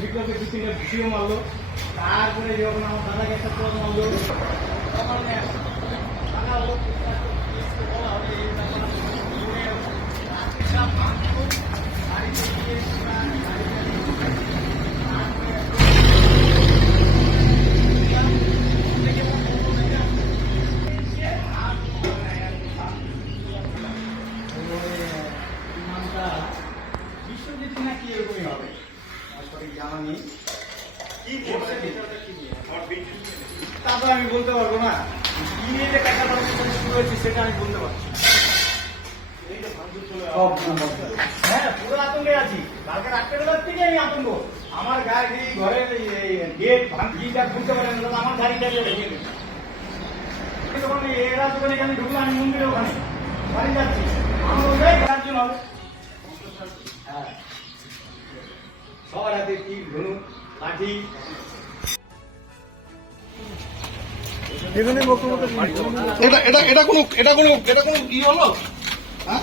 বিপ্লবকে দু তিনটা ভিডিও মারলো। তারপরে যখন আমার দাদাকে একটা চোখ মারলো তখন নেই তারপর আমি বলতে পারব না। কি নিয়ে যে টাকা শুরু হয়েছে সেটা আমি বলতে পারছি। হ্যাঁ পুরো আতঙ্কে আছি। কালকে রাত্রেবেলার থেকে আমি আতঙ্ক। আমার গাড়ি ঘরের গেট ভাঙিটা খুলতে পারেন না আমার গাড়িটা রেখে তখন এরা যখন এখানে ঢুকলো আমি মন্দিরে ওখানে। বাড়ি যাচ্ছি। আমার ওটাই হবে। হ্যাঁ। সবার হাতে তীর ধনুক লাঠি এটা এটা এটা কোনো এটা কোনো এটা কোনো কি হলো? হ্যাঁ?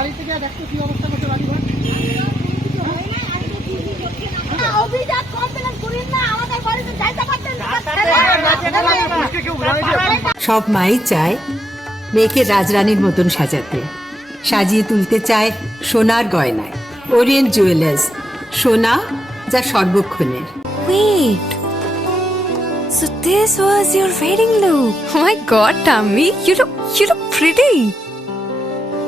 বাড়ি থেকে দেখতো কি অবস্থা করতে পারি অভিযোগ কমপ্লেন করেন না আমাদের বাড়িতে যাইতে পারতেন সব মাই চায় মেয়েকে রাজরানীর মতন সাজাতে সাজিয়ে তুলতে চায় সোনার গয়নায় ওরিয়েন্ট জুয়েলার্স সোনা যা সর্বক্ষণের Wait. So this was your wedding look. Oh my god, Tammy, you look you look pretty.